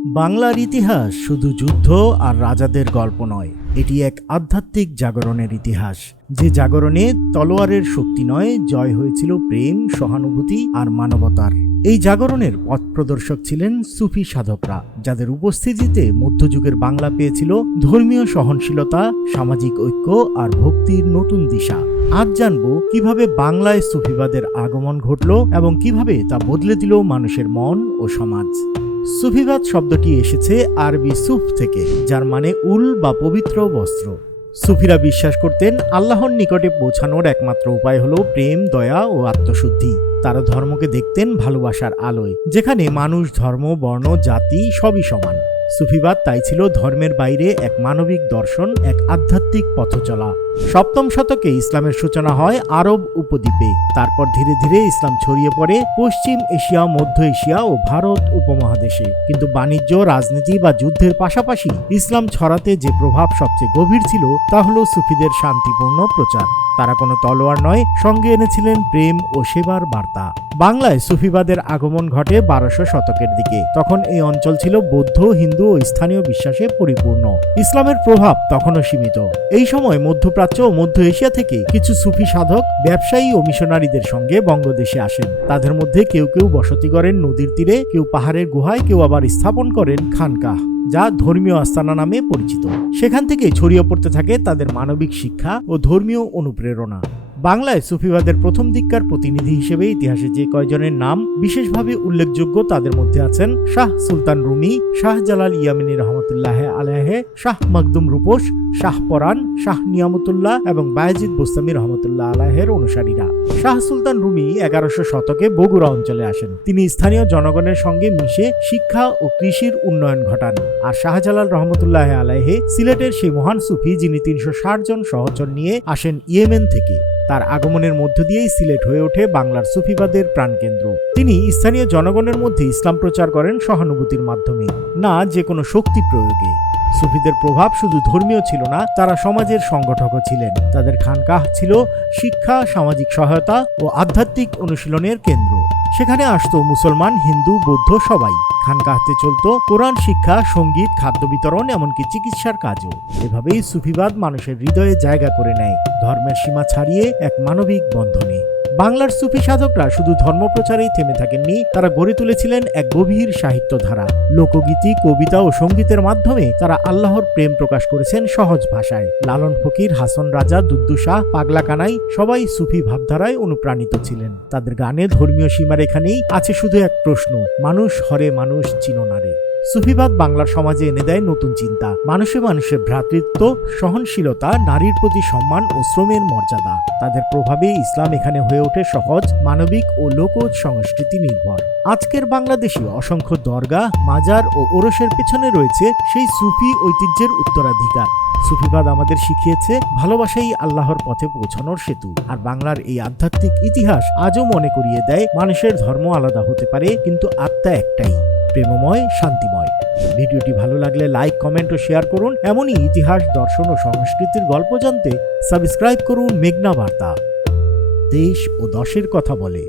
বাংলার ইতিহাস শুধু যুদ্ধ আর রাজাদের গল্প নয়, এটি এক আধ্যাত্মিক জাগরণের ইতিহাস। যে জাগরণে তলোয়ারের শক্তি নয়, জয় হয়েছিল প্রেম, সহানুভূতি আর মানবতার। এই জাগরণের পথ প্রদর্শক ছিলেন সুফি সাধকরা, যাদের উপস্থিতিতে মধ্যযুগের বাংলা পেয়েছিল ধর্মীয় সহনশীলতা, সামাজিক ঐক্য আর ভক্তির নতুন দিশা। আজ জানবো কিভাবে বাংলায় সুফিবাদের আগমন ঘটল এবং কিভাবে তা বদলে দিল মানুষের মন ও সমাজ। সুফিবাদ শব্দটি এসেছে আরবি সুফ থেকে, যার মানে উল বা পবিত্র বস্ত্র। সুফিরা বিশ্বাস করতেন আল্লাহর নিকটে পৌঁছানোর একমাত্র উপায় হলো প্রেম, দয়া ও আত্মশুদ্ধি। তারা ধর্মকে দেখতেন ভালোবাসার আলোয়, যেখানে মানুষ, ধর্ম, বর্ণ, জাতি সবই সমান। সুফিবাদ তাই ছিল ধর্মের বাইরে এক মানবিক দর্শন, এক আধ্যাত্মিক পথচলা। সপ্তম শতকে ইসলামের সূচনা হয় আরব উপদ্বীপে। তারপর ধীরে ধীরে ইসলাম ছড়িয়ে পড়ে পশ্চিম এশিয়া, মধ্য এশিয়া ও ভারত উপমহাদেশে। কিন্তু বাণিজ্য, রাজনীতি বা যুদ্ধের পাশাপাশি ইসলাম ছড়াতে যে প্রভাব সবচেয়ে গভীর ছিল তা হলো সুফিদের শান্তিপূর্ণ প্রচার। তারা কোনো তলোয়ার নয়, সঙ্গে এনেছিলেন প্রেম ও সেবার বার্তা। বাংলায় সুফিবাদের আগমন ঘটে 1200 শতকের দিকে। তখন এই অঞ্চল ছিল বৌদ্ধ, হিন্দু ও স্থানীয় বিশ্বাসে পরিপূর্ণ। ইসলামের প্রভাব তখনও সীমিত। এই সময় মধ্যপ্রাচ্য ও মধ্য এশিয়া থেকে কিছু সুফি সাধক, ব্যবসায়ী ও মিশনারিদের সঙ্গে বঙ্গদেশে আসেন। তাদের মধ্যে কেউ কেউ বসতি করেন নদীর তীরে, কেউ পাহাড়ের গুহায়, কেউ আবার স্থাপন করেন খানকাহ, যা ধর্মীয় আস্তানা নামে পরিচিত। সেখান থেকে ছড়িয়ে পড়তে থাকে তাদের মানবিক শিক্ষা ও ধর্মীয় অনুপ্রেরণা। বাংলায় সুফিবাদের প্রথম দিককার প্রতিনিধি হিসেবে ইতিহাসে যে কয়জনের নাম বিশেষভাবে উল্লেখযোগ্য তাদের মধ্যে আছেন শাহ সুলতান রুমি, শাহ জালাল ইয়ামিনী রহমতুল্লাহ আলাইহে, শাহ মখদুম রূপোশ, শাহ পরাণ, শাহ নিয়ামতুল্লাহ এবং বায়েজিদ বোস্তামি রহমতুল্লাহ আলাইহের অনুসারীরা। শাহ সুলতান রুমি 1100 শতকে বগুড়া অঞ্চলে আসেন। তিনি স্থানীয় জনগণের সঙ্গে মিশে শিক্ষা ও কৃষির উন্নয়ন ঘটান। আর শাহজালাল রহমতুল্লাহ আলাইহে সিলেটের সেই মহান সুফি, যিনি 360 জন সহচর নিয়ে আসেন ইয়েমেন থেকে। তার আগমনের মধ্য দিয়েই সিলেট হয়ে ওঠে বাংলার সুফিবাদের প্রাণকেন্দ্র। তিনি স্থানীয় জনগণের মধ্যে ইসলাম প্রচার করেন সহানুভূতির মাধ্যমে, না যে কোনো শক্তি প্রয়োগে। সুফিদের প্রভাব শুধু ধর্মীয় ছিল না, তারা সমাজের সংগঠকও ছিলেন। তাদের খানকাহ ছিল শিক্ষা, সামাজিক সহায়তা ও আধ্যাত্মিক অনুশীলনের কেন্দ্র। সেখানে আসতো মুসলমান, হিন্দু, বৌদ্ধ সবাই। খানকাহতে চলত কোরআন শিক্ষা, সঙ্গীত, খাদ্য বিতরণ, এমনকি চিকিৎসার কাজও। এভাবেই সুফিবাদ মানুষের হৃদয়ে জায়গা করে নেয়, ধর্মের সীমা ছাড়িয়ে এক মানবিক বন্ধনে। বাংলার সুফি সাধকরা শুধু ধর্মপ্রচারেই থেমে থাকেননি, তারা গড়ে তুলেছিলেন এক গভীর সাহিত্য ধারা। লোকগীতি, কবিতা ও সঙ্গীতের মাধ্যমে তারা আল্লাহর প্রেম প্রকাশ করেছেন সহজ ভাষায়। লালন ফকির, হাসন রাজা, দুদ্দু শাহ, পাগলা কানাই সবাই সুফি ভাবধারায় অনুপ্রাণিত ছিলেন। তাদের গানে ধর্মীয় সীমারেখা নেই, আছে শুধু এক প্রশ্ন: মানুষ হরে মানুষ চিনো না রে। সুফিবাদ বাংলার সমাজে এনে দেয় নতুন চিন্তা, মানুষে মানুষে ভ্রাতৃত্ব, সহনশীলতা, নারীর প্রতি সম্মান ও শ্রমের মর্যাদা। তাদের প্রভাবে ইসলাম এখানে হয়ে ওঠে সহজ, মানবিক ও লোকজ সংস্কৃতি নির্ভর। আজকের বাংলাদেশে অসংখ্য দরগা, মাজার ও ওরসের পেছনে রয়েছে সেই সুফি ঐতিহ্যের উত্তরাধিকার। সুফিবাদ আমাদের শিখিয়েছে ভালোবাসাই আল্লাহর পথে পৌঁছানোর সেতু। আর বাংলার এই আধ্যাত্মিক ইতিহাস আজও মনে করিয়ে দেয়, মানুষের ধর্ম আলাদা হতে পারে, কিন্তু আত্মা একটাই, প্রেমময়, শান্তিময়। ভিডিওটি ভালো লাগলে লাইক, কমেন্ট ও শেয়ার করুন। এমনই ইতিহাস, দর্শন ও সংস্কৃতির গল্প জানতে সাবস্ক্রাইব করুন মেঘনা বার্তা। দেশ ও দশের কথা বলে।